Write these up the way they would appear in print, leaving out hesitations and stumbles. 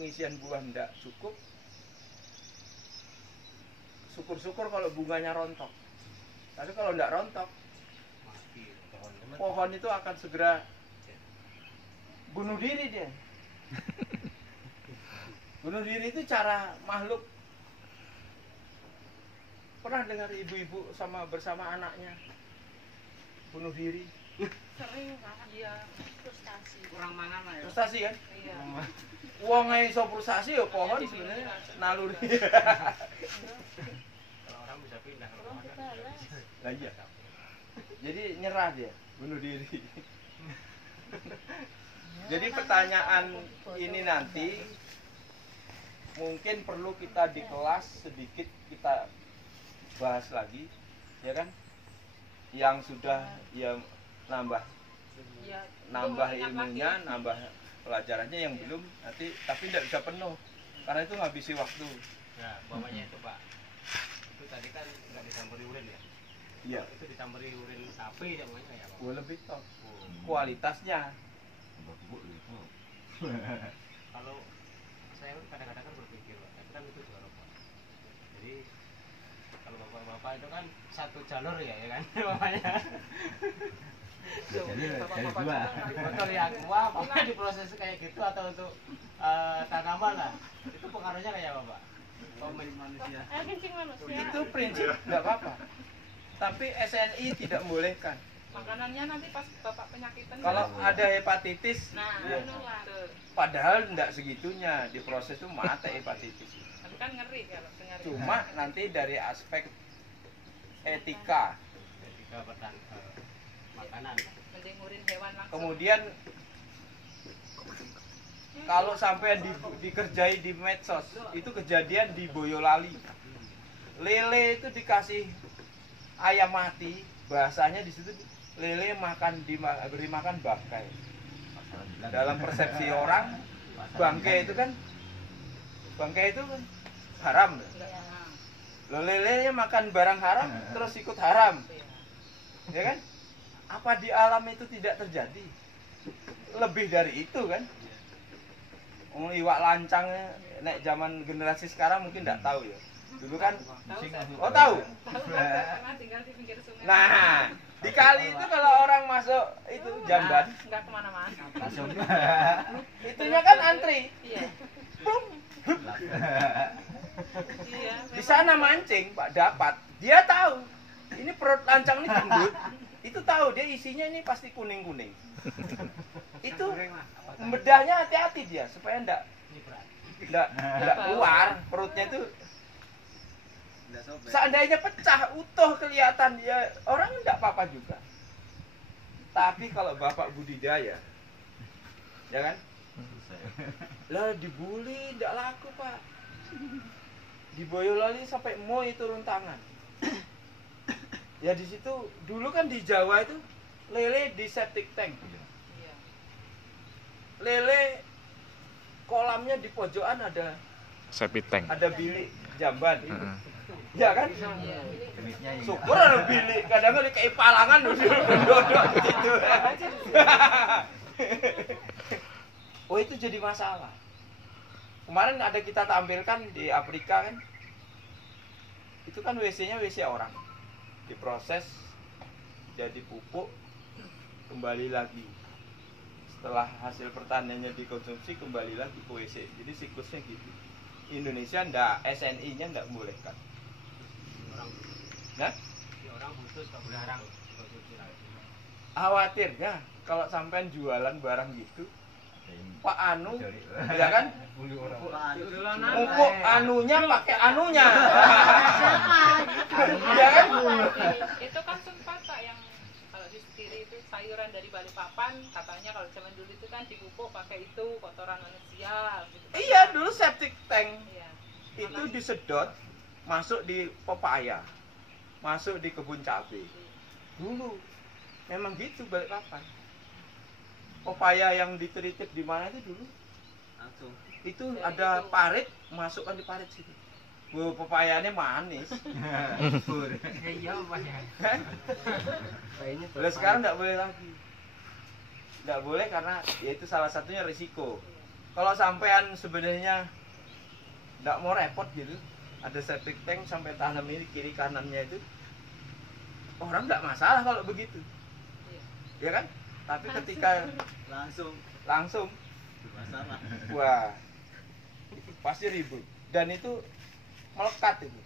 pengisian buah tidak cukup, syukur-syukur kalau bunganya rontok. Tapi kalau tidak rontok, pohon itu akan segera bunuh diri dia. Bunuh diri itu cara makhluk. Pernah dengar ibu-ibu bersama anaknya bunuh diri? Sering Kak, iya, frustasi. Kurang mangan lah ya. Frustasi kan? Iya. Wong iso frustasi ya pohon sebenarnya naluri. Kalau orang bisa pindah ke Orang rumah balas. Lah iya. Jadi nyerah dia, bunuh diri. Jadi pertanyaan ini nanti mungkin perlu kita di kelas sedikit kita bahas lagi, ya kan? Yang sudah ya nambah Iya. ilmunya, nambah pelajarannya yang belum nanti, tapi tidak bisa penuh karena itu ngabisi waktu. Ya, bapaknya itu Pak. Itu tadi kan nggak dicampuri urin ya? Iya. Itu dicampuri urin sapi namanya ya Pak? Gua lebih top kualitasnya. Kalau saya kadang-kadang kan berpikir Pak, tapi kan itu jorok Pak. Jadi kalau bapak-bapak itu kan satu jalur ya kan bapaknya. Jadi dua. Betul ya, gua apakah diproses kayak gitu atau untuk tanaman lah? Itu pengaruhnya kayak apa Pak? Manusia. Kencing manusia. Itu prinsip nggak apa-apa. Tapi SNI tidak membolehkan. Makanannya nanti pas bapak penyakitan. Kalau ada hepatitis, Nah, ya, menular. padahal tidak segitunya diproses itu mati hepatitis. Tapi kan ngeri kalau dengar. Cuma nanti dari aspek etika. Ketika makanan. Mending urin hewan langsung. Kemudian kalau sampai dikerjai di medsos, itu kejadian di Boyolali. Lele itu dikasih ayam mati, bahasanya di situ lele beri makan bangkai. Dalam persepsi orang, bangkai itu kan haram. Lo lelenya makan barang haram terus ikut haram. Ya kan? Apa di alam itu tidak terjadi? Lebih dari itu kan? Iwak lancangnya nek zaman generasi sekarang mungkin tidak tahu ya. Dulu kan oh tahu. Karena tinggal di pinggir sungai. Nah, di kali itu kalau orang masuk itu jamban, Enggak kemana-mana. Langsung. itunya kan antri. Iya. Iya. Di sana mancing, Pak, dapat. Dia tahu. Ini perut lancang ini gendut. Itu tahu dia isinya ini pasti kuning-kuning. Itu bedahnya hati-hati dia supaya enggak keluar perutnya itu. Seandainya pecah utuh kelihatan dia orang enggak apa-apa juga. Tapi kalau bapak budidaya, ya kan? Lah dibully enggak laku Pak. Di Boyolali sampai MOI turun tangan. Ya di situ dulu kan di Jawa itu lele di septic tank. Iya. Lele kolamnya di pojokan ada septic tank. ada bilik jamban. Ya kan? Iya. Syukur ada bilik, kadang-kadang kayak palangan duduk gitu. Oh itu jadi masalah. Kemarin ada kita tampilkan di Afrika kan, itu kan WC-nya WC orang, diproses jadi pupuk, kembali lagi. Setelah hasil pertaniannya dikonsumsi kembali lagi ke WC. Jadi siklusnya gitu. Indonesia ndak, SNI-nya ndak membolehkan. Nah, orang khusus tak boleh larang konsumsi lagi. khawatirnya kalau sampean jualan barang gitu, Pak Anu, ya kan? Pupuk anunya pakai anunya. Iya kan? Itu kan sempat Pak yang kalau di Setiri itu sayuran dari Balikpapan katanya kalau zaman dulu itu kan dipupuk pakai itu kotoran manusia gitu. Iya, dulu septic tank Iya. itu disedot masuk di pepaya, masuk di kebun cabai. Dulu memang gitu Balikpapan. Pepaya yang diteritip di mana itu dulu? Langsung. Itu ada parit, masukkan di parit situ. Bu, pepayanya manis. Iya Pak ya. Udah sekarang nggak boleh lagi. Nggak boleh karena ya itu salah satunya risiko. kalau sampean sebenarnya nggak mau repot gitu, ada septic tank sampai tanam ini kiri kanannya itu, orang nggak masalah kalau begitu, ya kan? Tapi ketika langsung Masalah. wah pasti ribut dan itu melekat itu.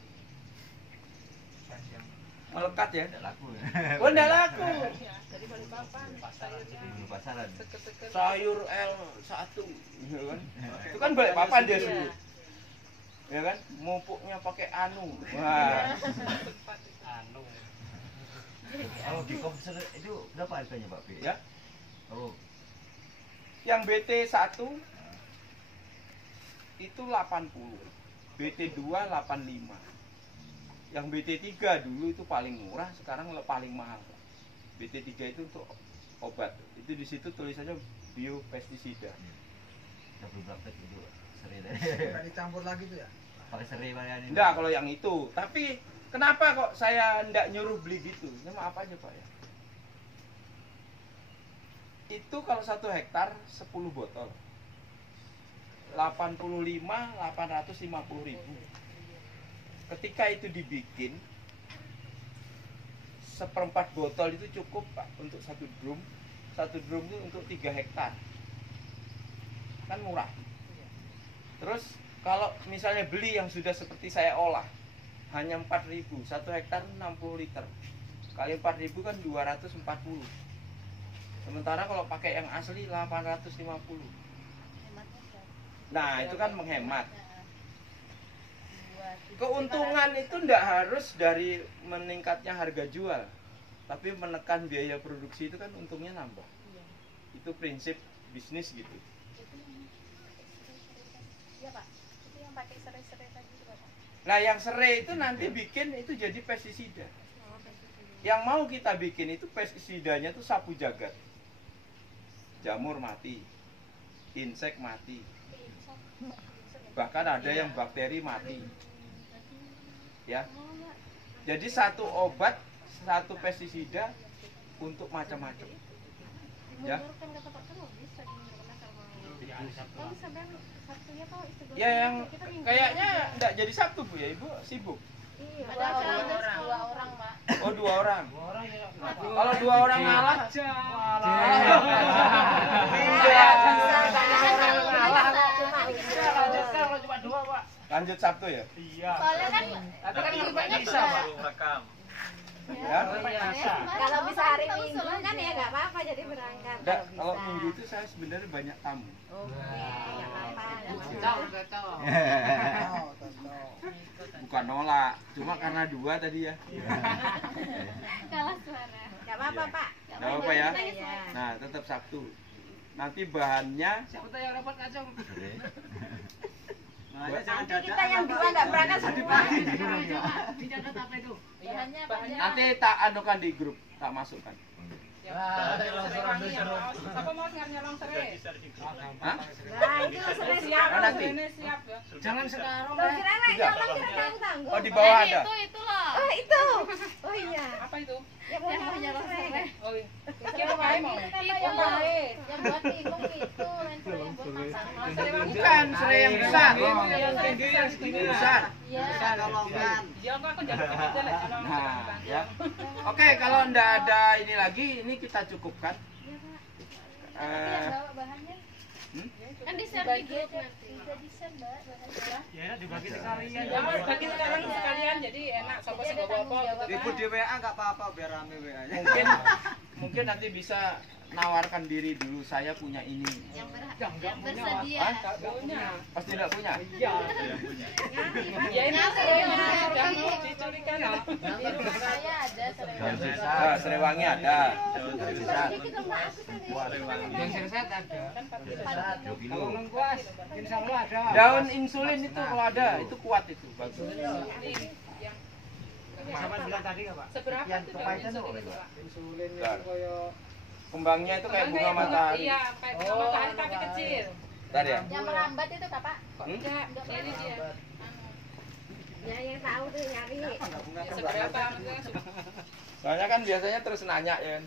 Melekat ya. Tidak laku. Oh, enggak laku. Ya, dari Balikpapan sayurnya Di pasaran. seger-seger. Sayur L1 gitu kan. Itu kan Balikpapan dia Iya. sebut. Ya kan? Mupuknya pakai anu. Wah. Tempat itu. Anu. Kalau di komputer itu berapa harganya Pak Pi? Ya. Oh, Yang BT1 itu 80. BT2 85. Yang BT3 dulu itu paling murah, sekarang paling mahal. BT3 itu untuk obat. Itu di situ tulisannya biopestisida. double praktek itu seri deh. Nggak dicampur lagi tuh ya? Pakai seri Pak ini. Enggak kalau yang itu. Tapi kenapa kok saya enggak nyuruh beli gitu? Ini maaf aja Pak ya. Itu kalau 1 hektar 10 botol. 85 850 ribu. Ketika itu dibikin, seperempat botol itu cukup Pak untuk 1 drum. 1 drum itu untuk 3 hektar. Kan murah. Terus kalau misalnya beli yang sudah seperti saya olah, hanya 4.000, 1 hektar 60 liter. Kali 4.000 kan 240. Sementara kalau pakai yang asli 850. Nah, itu kan menghemat. Keuntungan itu tidak harus dari meningkatnya harga jual, tapi menekan biaya produksi itu kan untungnya nambah. Itu prinsip bisnis gitu. Iya Pak, itu yang pakai serai-serai tadi itu Pak. Nah, yang serai itu nanti bikin itu jadi pestisida. Yang mau kita bikin itu pestisidanya itu sapu jagat. Jamur mati, insek mati, bahkan ada yang bakteri mati. Ya. Jadi satu obat, satu pestisida untuk macam-macam. Ya. Dimundurkan kata Pak kan bisa dimundurkan sama. Tapi sampai Sabtunya kok istirahat. Ya yang Kita minggu kayaknya aja. enggak jadi Sabtu Bu ya, Ibu sibuk. Iya, Ada dua orang Pak. Oh, 2 orang. Orang ya. Kalau 2 orang ngalah, Kalau cuma 2 Pak. lanjut Sabtu ya. Iya. Soalnya kan Tapi kan minggunya banyak bisa juga. Pak. Rekam. Ya. Kalau bisa hari Minggu kan ya nggak apa-apa jadi berangkat. Enggak, kalau Minggu itu saya sebenarnya banyak tamu. Oke, nggak apa-apa. Tahu, tahu. Bukan nolak, cuma karena 2 tadi ya. Kalah suara. Nggak apa-apa Pak. Nggak apa-apa ya. Iya. Nah, tetap Sabtu. Nanti bahannya Siapa tahu yang repot kacau. Nanti kita yang 2 nggak berangkat semua. Dicatat apa itu? Bahannya apa aja? nanti tak anukan di grup, tak masukkan. Ya, serewangi yang mau. Siapa mau nyolong serai? Hah? Nah, itu serai siap. Oh, nanti. Ini siap ya. Jangan sekarang. Loh, kira naik Tidak. nyolong kira tanggung. Oh, di bawah ada. Itu loh. Oh, itu. Oh iya. Apa itu? Yang mau nyolong serai. Oh iya. Kira apa mau? Yang baik. Yang buat timbang itu, lain serai yang buat masak. Bukan, serai yang besar. Yang tinggi, yang tinggi. Besar. Iya. Ya aku jadi aja lah nyolong. Nah, ya. Oke, kalau enggak ada ini lagi, ini kita cukupkan. Iya, Pak. Eh, Yang bawa bahannya hmm? kan di share di grup nanti. Bisa di share Mbak bahannya. Ya dibagi sekalian. Ya bagi sekarang sekalian jadi enak sopo sing bawa-bawa gitu. Ibu di WA nggak apa-apa biar rame WA-nya. Mungkin nanti bisa nawarkan diri dulu, saya punya ini. Yang bersedia. Hah? Punya. Pasti tidak punya? Iya. Ya ini serai yang sudah mau dicurikan. Di rumah saya ada serai. Daun sisa. Ah, serai wangi ada. Sedikit dong Mbak, aku tadi. Yang sirset ada. Kan 2 kilo. Kalau lengkuas, insya Allah ada. Daun insulin itu kalau ada, itu kuat itu, bagus. Ini yang Sama bilang tadi nggak Pak? seberapa Yang tuh kepahitnya daun tuh insulin itu, Pak? Insulin Bentar. itu koyo Kembangnya itu kayak bunga matahari. Iya, kayak bunga matahari tapi kecil. Bentar ya. Yang merambat itu Bapak. Hmm? Ya, ini dia. Ya yang tahu tuh nyari. Ya, seberapa maksudnya? Soalnya kan biasanya terus nanya ya.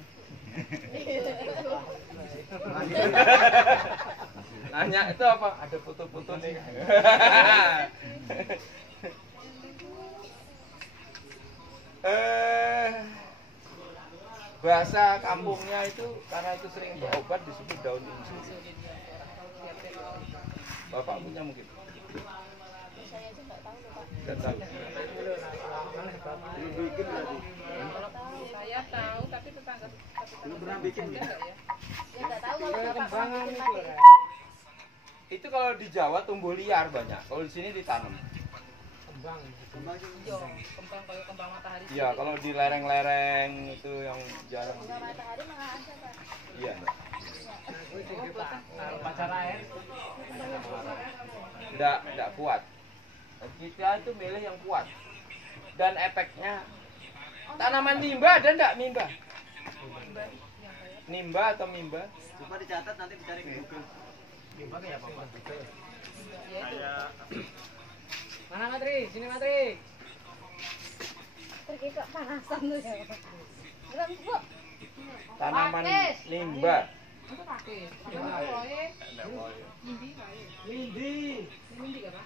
Nanya itu apa? Ada foto-foto nih. Bahasa kampungnya itu karena itu sering berobat disebut daun insulin. Bapak punya mungkin? Saya aja nggak tahu loh Pak. Nggak tahu. Belum bikin berarti. Saya tahu tapi tetangga Belum pernah bikin enggak ya? ya? Ya nggak tahu kalau Bapak pernah bikin lagi. Itu kalau di Jawa tumbuh liar banyak. Kalau di sini ditanam. Iya, kembang kayak kembang matahari. Iya, kalau di lereng-lereng itu yang jarang. Bunga matahari malah ada Pak. Iya. Pacar air. Enggak kuat. Kita itu milih yang kuat. Dan efeknya tanaman mimba ada enggak mimba? Nimba atau mimba? Coba dicatat nanti dicari di Google. Gimana ya Bapak? Mana Matri? Sini Matri. Pergi kok panasan tuh ya. Belum Bu. Tanaman nimba. Itu pakai. Mindi.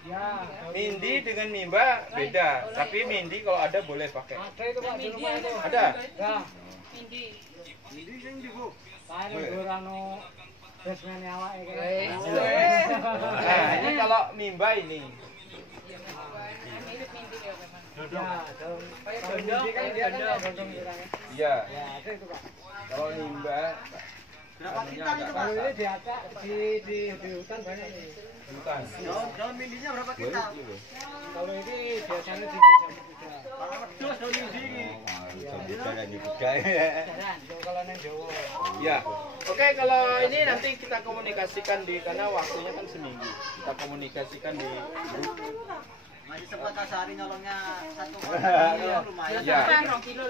Ya. Mindi dengan mimba beda. Tapi mindi kalau ada boleh pakai. Ada itu Pak di rumah itu. Ada? Ya. Mindi. Ini sing di Bu. Saya gorano basement awake Nah, ini kalau mimba ini. Mirip mindi ya memang. Ya, daun. Kayak Kalau dondong, mindi kan kayak dia dondong. ada dondong bilangnya. Iya. Ya, ada itu Pak. Kalau nimba Berapa kintal itu Pak? Kalau ini di atas di hutan banyak ini. bukan. Daun mindinya berapa Boleh kintal? juga. Kalau ini biasanya di desa juga. Kalau wedhus daun mindi ini. Kalau neng Jawa. Ya, oke kalau ini nanti kita komunikasikan karena waktunya kan seminggu. Kita komunikasikan di grup. Masih sempat kasari nyolongnya 1 Iya. lumayan. Ya. Kan 2 kilo